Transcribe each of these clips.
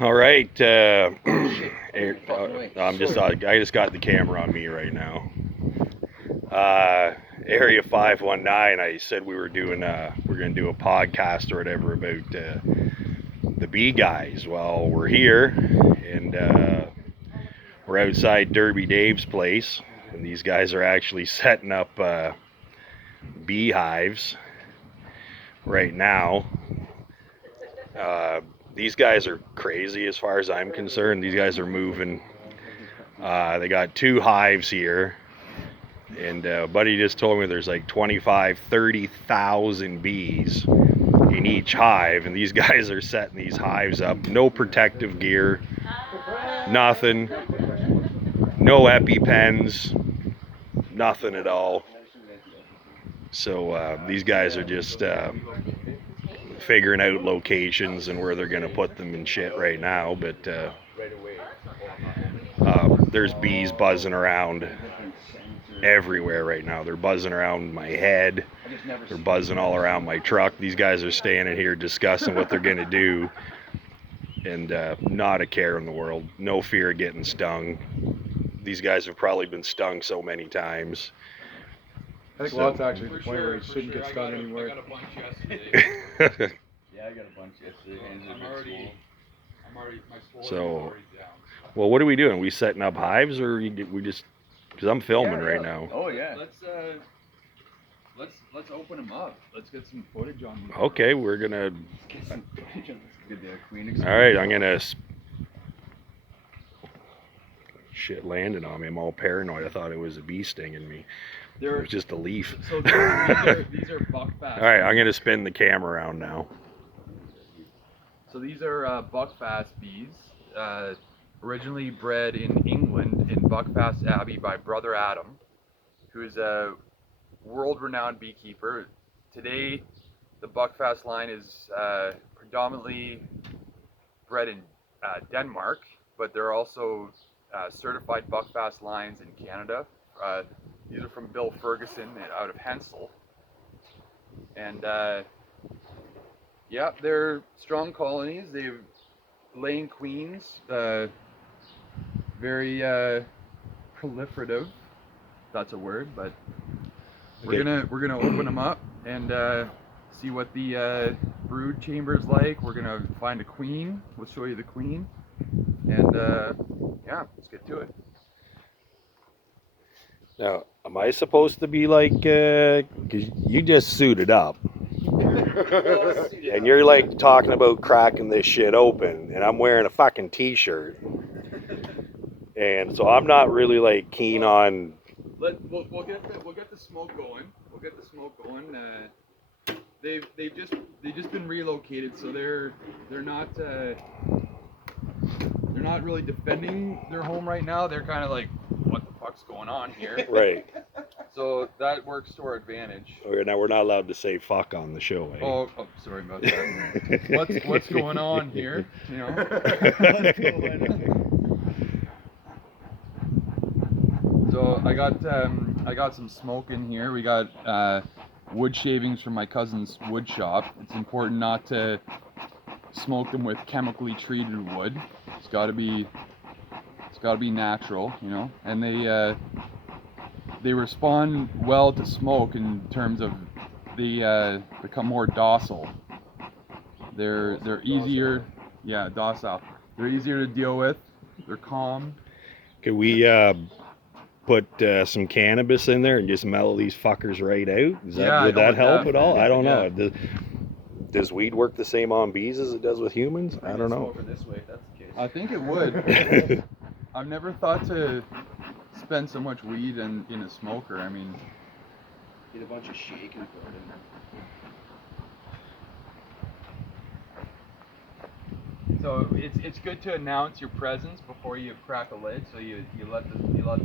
All right. I just got the camera on me right now. Area 519. I said we're gonna do a podcast or whatever about the bee guys. Well, we're here and we're outside Derby Dave's place, and these guys are actually setting up beehives right now. Uh, these guys are crazy as far as I'm concerned. These guys are moving. They got two hives here, and buddy just told me there's like 25, 30,000 bees in each hive, and these guys are setting these hives up. No protective gear, nothing, no EpiPens, nothing at all. So these guys are just figuring out locations and where they're going to put them and shit right now. But there's bees buzzing around everywhere right now. They're buzzing around my head. They're buzzing all around my truck. These guys are standing here discussing what they're going to do. And not a care in the world. No fear of getting stung. These guys have probably been stung so many times. I think Lott's actually at the point where he shouldn't get stung anymore. I got a bunch yesterday. Yeah, I got a bunch yesterday. I'm already, my swollen So, is already down. well, what are we doing? We setting up hives, or we just? Because I'm filming right now. Oh yeah. Let's open them up. Let's get some footage on them. Okay, we're gonna. Get some footage of this good queen All right, I'm gonna. Shit landed on me. I'm all paranoid. I thought it was a bee stinging me. It was just a leaf. So these are buckfast. All right, I'm gonna spin the camera around now. So these are buckfast bees, originally bred in England in Buckfast Abbey by Brother Adam, who is a world-renowned beekeeper. Today, the Buckfast line is predominantly bred in Denmark, but there are also certified Buckfast lines in Canada. These are from Bill Ferguson out of Hensel. And yeah, they're strong colonies. They've laying queens, very proliferative. That's a word, but we're gonna open them up and see what the brood chamber is like. We're gonna find a queen. We'll show you the queen, and yeah, let's get to it. Now, am I supposed to be like? Cause you just suited up. And you're like talking about cracking this shit open, and I'm wearing a fucking t-shirt, and so I'm not really like keen on. We'll get the smoke going. We'll get the smoke going. They've just been relocated, so they're not really defending their home right now. They're kind of like, what the fuck's going on here? Right. So that works to our advantage. Okay, now we're not allowed to say fuck on the show. Eh? Oh, sorry about that. What's going on here? You know. So I got some smoke in here. We got wood shavings from my cousin's wood shop. It's important not to smoke them with chemically treated wood. It's got to be natural, you know. And they respond well to smoke in terms of they become more docile. They're easier, yeah, docile. They're easier to deal with. They're calm. Could we put some cannabis in there and just mellow these fuckers right out? Would that help at all? I don't know. Does weed work the same on bees as it does with humans? I don't know. This way, if that's the case. I think it would. I've never thought to spend so much weed in a smoker. I mean, Get a bunch of shake and throw it in there. so it's good to announce your presence before you crack a lid, so you let the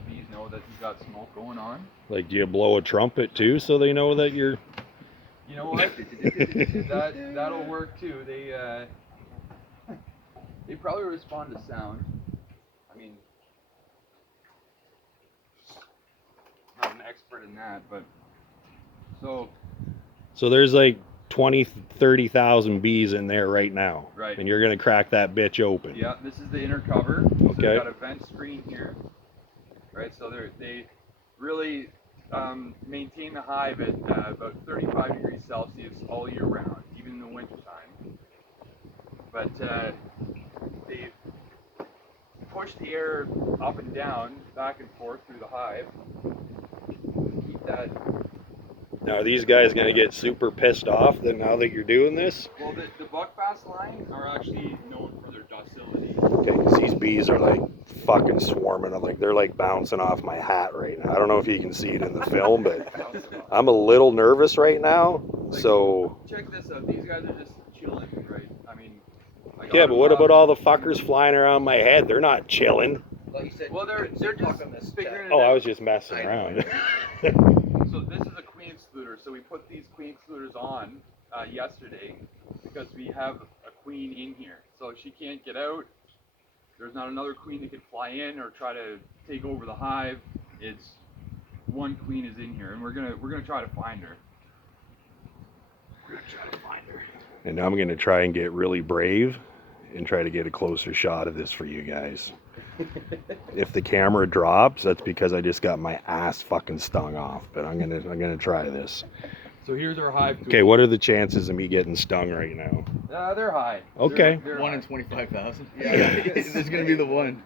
bees know that you got smoke going on. Like, do you blow a trumpet too, so they know that you're? You know what? That'll work too. They probably respond to sound. I mean, not an expert in that, but so So there's like 20, 30,000 bees in there right now. Right. And you're going to crack that bitch open. Yeah, this is the inner cover. So Okay. they've got a vent screen here. Right, so they really maintain the hive at about 35 degrees Celsius all year round, even in the winter time. But they push the air up and down, back and forth through the hive. Keep that. Now, are these guys going to get super pissed off that now that you're doing this? Well, the buckfast line are actually known for their docility. Okay, 'cause these bees are like fucking swarming. I'm like, they're like bouncing off my hat right now. I don't know if you can see it in the film, but I'm a little nervous right now. So Check this out. These guys are just chilling, right? I mean, yeah, but what about all the fuckers flying around my head? They're not chilling. Like you said, Well, they're just on this figuring it Oh, out. I was just messing around. So this is a queen excluder. So we put these queen excluders on yesterday because we have a queen in here. So she can't get out. There's not another queen that could fly in or try to take over the hive. It's one queen is in here, and we're gonna try to find her. And now I'm going to try and get really brave and try to get a closer shot of this for you guys. If the camera drops, that's because I just got my ass fucking stung off. But I'm gonna try this. So here's our hive. Okay, what are the chances of me getting stung right now? They're high. Okay. They're 1 in high. 25,000. Yeah, this is gonna be the one.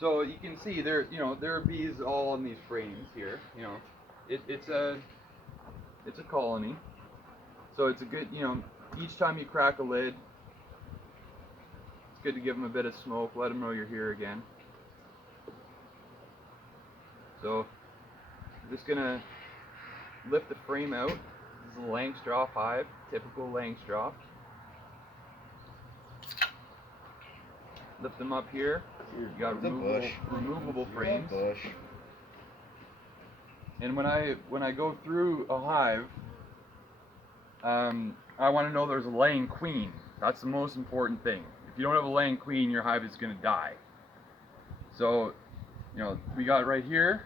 So you can see there are bees all on these frames here. It's a colony. So it's a good, each time you crack a lid, it's good to give them a bit of smoke, let them know you're here again. So I'm just gonna lift the frame out. This is a Langstroth hive, typical Langstroth. Lift them up here. You got The bush. removable frames. Bush. And when I go through a hive, I want to know there's a laying queen. That's the most important thing. If you don't have a laying queen, your hive is going to die. So, we got right here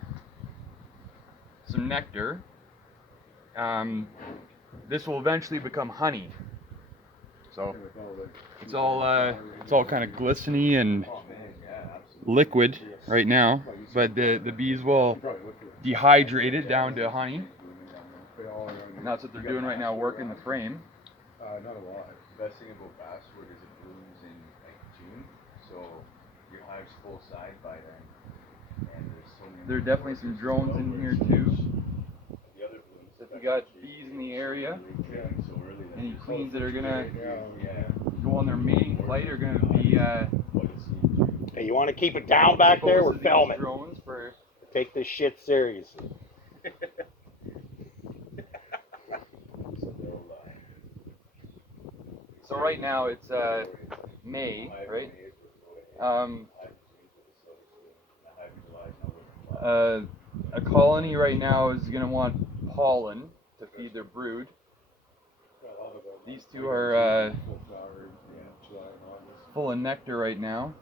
some nectar. This will eventually become honey. So it's all kind of glistening and liquid right now, but the bees will dehydrate it down to honey. And that's what they're doing right now, working the frame. Not a lot. The best thing about basswood is it blooms in like June, so your hive's full side by then. And there's so many. There are definitely some drones in here too. The other blooms. So if you got bees in the area, So early that any queens that are gonna yeah. go on their mating flight are gonna be Hey, you want to keep it down back there? We're exposed to these filming. drones for. Take this shit seriously. So right now it's May, right? A colony right now is gonna want pollen to feed their brood. These two are full of nectar right now.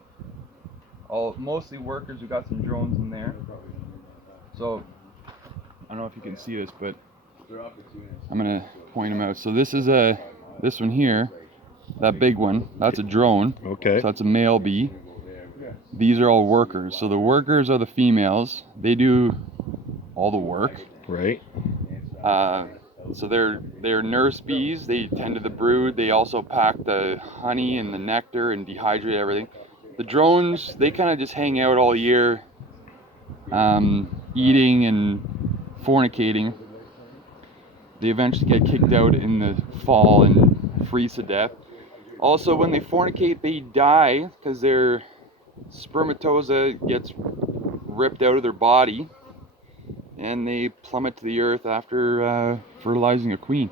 All mostly workers. We got some drones in there. So I don't know if you can see this, but I'm gonna point them out. So this is this one here, that big one. That's a drone. Okay. So that's a male bee. These are all workers. So the workers are the females. They do all the work. Right. So they're nurse bees. They tend to the brood. They also pack the honey and the nectar and dehydrate everything. The drones, they kind of just hang out all year, eating and fornicating. They eventually get kicked out in the fall and freeze to death. Also, when they fornicate, they die because their spermatoza gets ripped out of their body and they plummet to the earth after fertilizing a queen.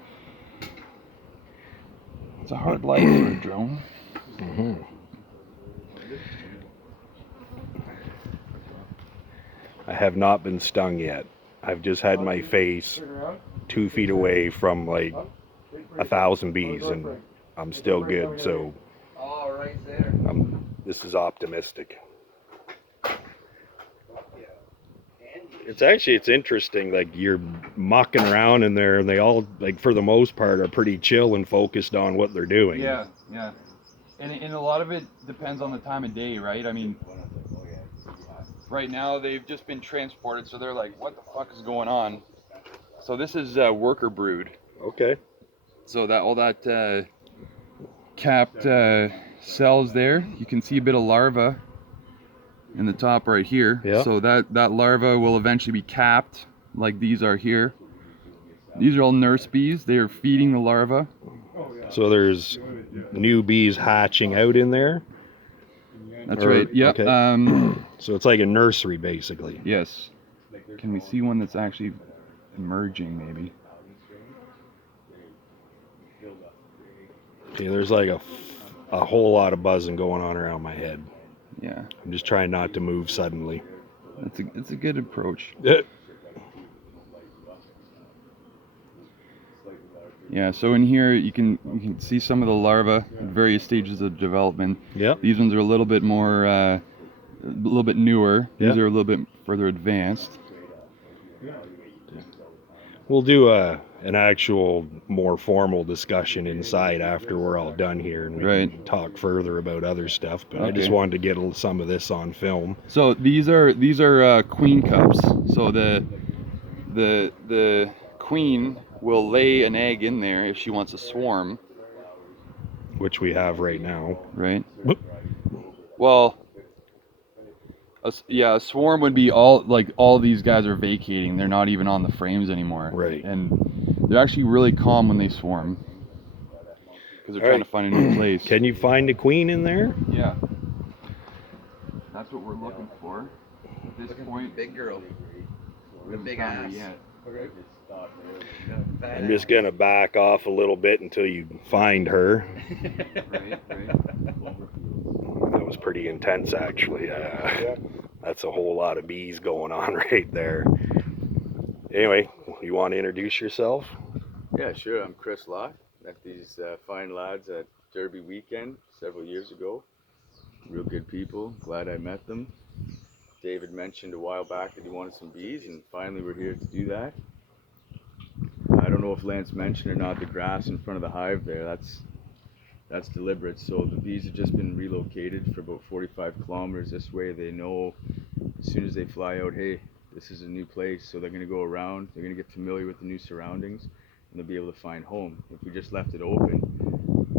It's a hard life for a drone. Mm-hmm. I have not been stung yet. I've just had my face 2 feet away from like 1,000 bees, and I'm still good. So Oh, right there. this is optimistic. It's interesting. Like you're mucking around in there, and they all, like for the most part, are pretty chill and focused on what they're doing. Yeah. And a lot of it depends on the time of day, right? I mean, right now they've just been transported, so they're like, what the fuck is going on? So this is worker brood. Okay. So that all that capped cells there, you can see a bit of larva in the top right here. Yeah. So that larva will eventually be capped, like these are here. These are all nurse bees. They are feeding the larva. So there's new bees hatching out in there. That's Or- right. Yeah. okay. So it's like a nursery, basically. Yes. Can we see one that's actually emerging, maybe? Okay, there's like a whole lot of buzzing going on around my head. Yeah. I'm just trying not to move suddenly. It's a good approach. Yeah, so in here you can see some of the larvae at various stages of development. Yep. These ones are a little bit more, a little bit newer. These Yeah. are a little bit further advanced. We'll do an actual more formal discussion inside after we're all done here, and we Right. can talk further about other stuff. But I just Okay. wanted to get some of this on film. So these are queen cups. So the queen will lay an egg in there if she wants a swarm, Which we have right now. right? Whoop. Well, a swarm would be all these guys are vacating. They're not even on the frames anymore. Right. And they're actually really calm when they swarm because they're trying to find a new place. Can you find a queen in there? Yeah. That's what we're looking for. At this point, Big girl. we haven't big found her ass. yet. I'm just gonna back off a little bit until you find her. Right. That was pretty intense, actually. That's a whole lot of bees going on right there. Anyway, you want to introduce yourself? Yeah, sure. I'm Chris Locke. Met these fine lads at Derby weekend several years ago. Real good people. Glad I met them. David mentioned a while back that he wanted some bees, and finally we're here to do that. I don't know if Lance mentioned or not the grass in front of the hive there. That's deliberate. So the bees have just been relocated for about 45 kilometers this way. They know as soon as they fly out, hey, this is a new place. So they're going to go around. They're going to get familiar with the new surroundings, and they'll be able to find home. If we just left it open,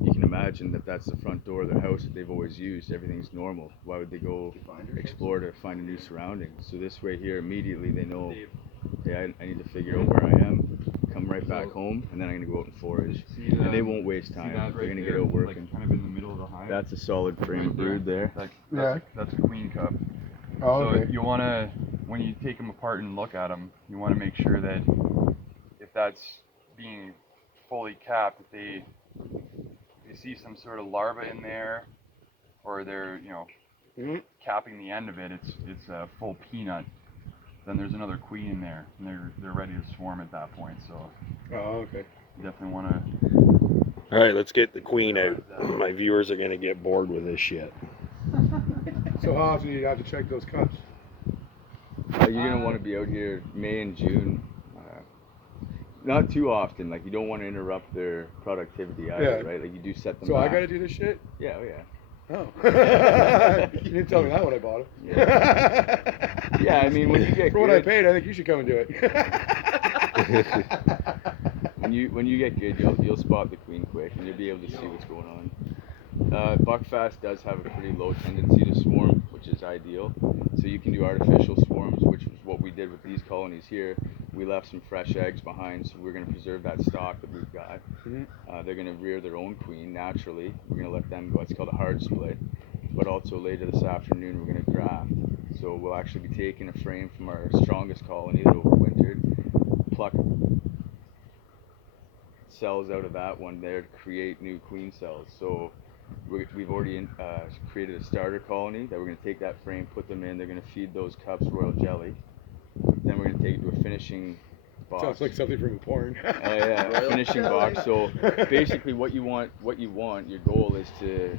you can imagine that that's the front door of their house that they've always used. Everything's normal. Why would they go explore to find a new surrounding? So this way here, immediately they know, hey, I need to figure out where I am, come right back home, and then I'm going to go out and forage. And they won't waste time. They're going to get out working. Like kind of in the middle of the hive. That's a solid frame of brood there. That's a queen cup. Oh, So okay. you want to, when you take them apart and look at them, you want to make sure that if that's being fully capped, if you see some sort of larva in there, or they're capping the end of it, it's a full peanut. Then there's another queen in there, and they're ready to swarm at that point. So Oh, okay. you definitely want to. All right, let's get the queen out. My viewers are gonna get bored with this shit. So how often do you have to check those cups? You're going to want to be out here May and June. Not too often. Like, you don't want to interrupt their productivity either, Yeah. right? Like, you do set them So I back. gotta do this shit? Yeah, oh yeah. Oh. You didn't tell me that when I bought them. Yeah, I mean, when you get For what I good, paid, I think you should come and do it. when you get good, you'll spot the queen quick, and you'll be able to see what's going on. Buckfast does have a pretty low tendency to swarm, which is ideal. So you can do artificial swarms, which is what we did with these colonies here. We left some fresh eggs behind, so we're going to preserve that stock that we've got. Mhm. They're going to rear their own queen naturally. We're going to let them go. It's called a hard split. But also later this afternoon, we're going to graft. So we'll actually be taking a frame from our strongest colony that overwintered, pluck cells out of that one there to create new queen cells. So we've already created a starter colony that we're going to take that frame, put them in. They're going to feed those cups royal jelly. Then we're going to take it to a finishing box. Sounds like something from a porn. Yeah, a finishing box. So basically, what you want, your goal is to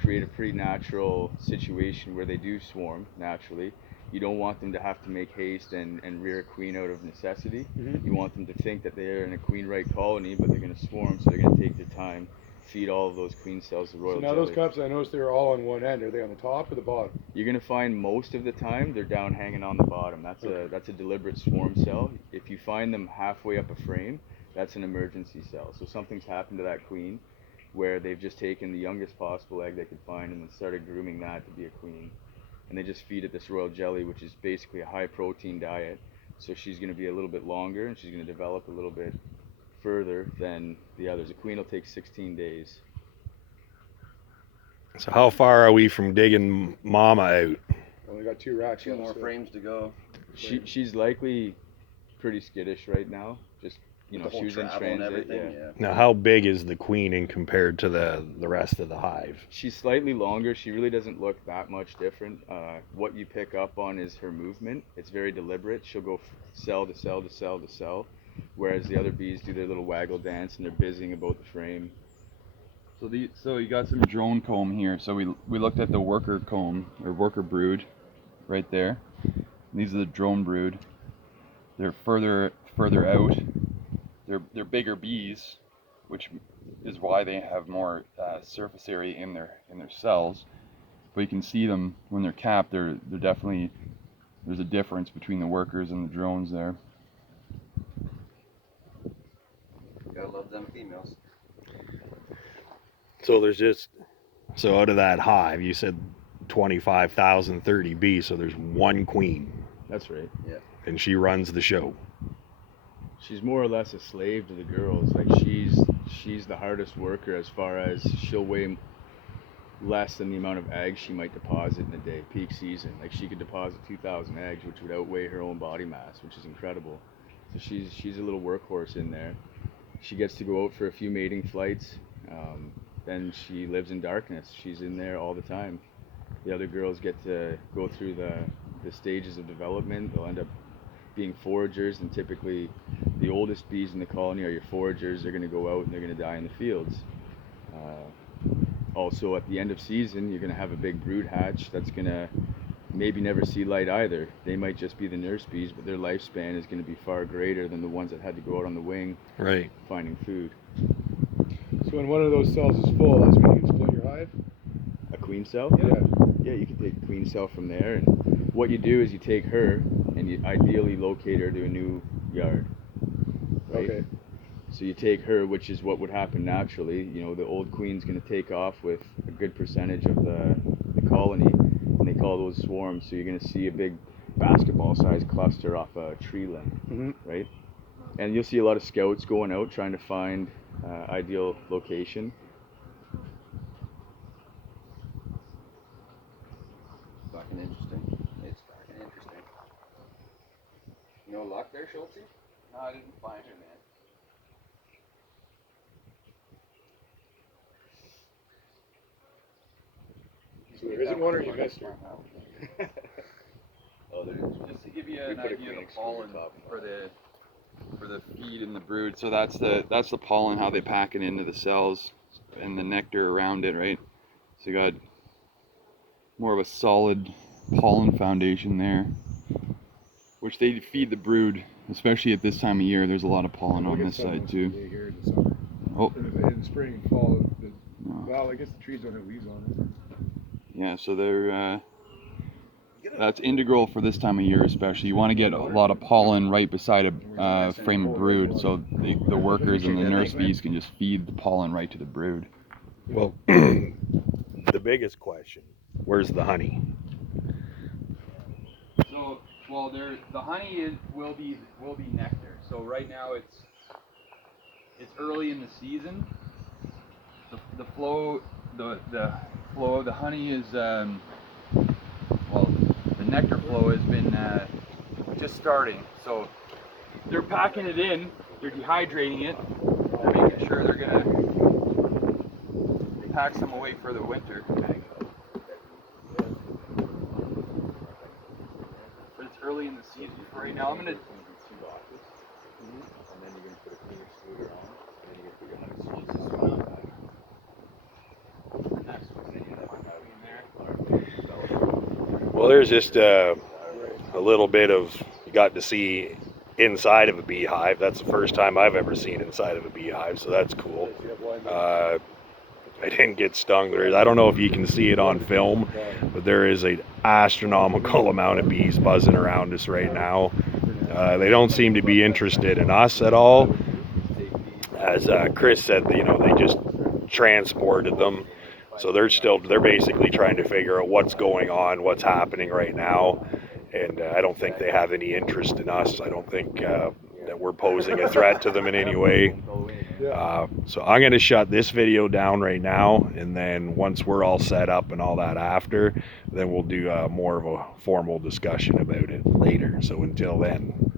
create a pretty natural situation where they do swarm naturally, You don't want them to have to make haste and rear a queen out of necessity. Mhm. You want them to think that they're in a queen-right colony, but they're going to swarm, so they're going to take their time, feed all of those queen cells the So royal now jelly. those cups, I noticed they were all on one end. Are they on the top or the bottom? You're going to find most of the time they're down hanging on the bottom. That's a deliberate swarm cell. If you find them halfway up a frame, that's an emergency cell. So something's happened to that queen where they've just taken the youngest possible egg they could find and then started grooming that to be a queen. And they just feed it this royal jelly, which is basically a high protein diet. So she's going to be a little bit longer and she's going to develop a little bit further than the others. A queen will take 16 days. So how far are we from digging Mama out? Only got 2 racks. Two left, more so- frames to go. She's likely pretty skittish right now. Just, you know, The whole she was in travel and transit. everything. Yeah. Yeah. Now, how big is the queen in compared to the rest of the hive? She's slightly longer. She really doesn't look that much different. What you pick up on is her movement. It's very deliberate. She'll go cell to cell to cell to cell, whereas the other bees do their little waggle dance and they're busying about the frame. So you got some drone comb here. So we looked at the worker comb or worker brood right there. These are the drone brood. They're further out. They're bigger bees, which is why they have more surface area in their cells. But you can see them when they're capped. They're definitely, there's a difference between the workers and the drones there. Gotta love them females. So there's just, so out of that hive, you said 25,000, 30 bees, so there's one queen, That's right. and she runs the show. She's more or less a slave to the girls. Like she's the hardest worker as far as she'll weigh less than the amount of eggs she might deposit in a day, peak season. Like she could deposit 2,000 eggs, which would outweigh her own body mass, which is incredible. So she's a little workhorse in there. She gets to go out for a few mating flights. Then she lives in darkness. She's in there all the time. The other girls get to go through the stages of development. They'll end up being foragers, and typically the oldest bees in the colony are your foragers. They're going to go out and they're going to die in the fields. Also, at the end of season, you're going to have a big brood hatch that's going to maybe never see light either. They might just be the nurse bees, but their lifespan is going to be far greater than the ones that had to go out on the wing Right. finding food. So when one of those cells is full, that's when you can split your hive? A queen cell? Yeah. Yeah, you can take a queen cell from there, and what you do is you take her and you ideally locate her to a new yard. Right? Okay. So you take her, which is what would happen naturally. You know, the old queen's going to take off with a good percentage of the colony, and they call those swarms. So you're going to see a big basketball-sized cluster off a tree limb, Mm-hmm. right? And you'll see a lot of scouts going out trying to find ideal location. Fucking interesting. It's fucking interesting. No luck there, Schultze? No, I didn't find her, man. So there isn't one, or you missed her? Oh, there Just to give you We an put a idea of queen the excluder pollen top. for the feed and the brood. So that's the pollen, how they pack it into the cells, and the nectar around it, right? So you got more of a solid pollen foundation there, which they feed the brood, especially at this time of year. There's a lot of pollen We'll on get this some side once too. we get here in the summer. Oh, In the spring and fall, no. well, I guess the trees don't have leaves on them. Yeah, so they're that's integral for this time of year, especially. You want to get a lot of pollen right beside a frame of brood, so the workers and the nurse bees can just feed the pollen right to the brood. Well, the biggest question, where's the honey? So, well, the honey will be nectar. So right now it's early in the season. The flow of the honey is the nectar flow has been just starting. So they're packing it in, they're dehydrating it, they're making sure they're gonna pack some away for the winter. But it's early in the season. For right now, I'm gonna. Well, there's just a little bit of, you got to see inside of a beehive. That's the first time I've ever seen inside of a beehive, so that's cool. I didn't get stung. I don't know if you can see it on film, but there is an astronomical amount of bees buzzing around us right now. They don't seem to be interested in us at all. As Chris said, you know, they just transported them. So they're basically trying to figure out what's going on, what's happening right now. And I don't think they have any interest in us. I don't think that we're posing a threat to them in any way. So I'm going to shut this video down right now, and then once we're all set up and all that after, then we'll do more of a formal discussion about it later. So until then.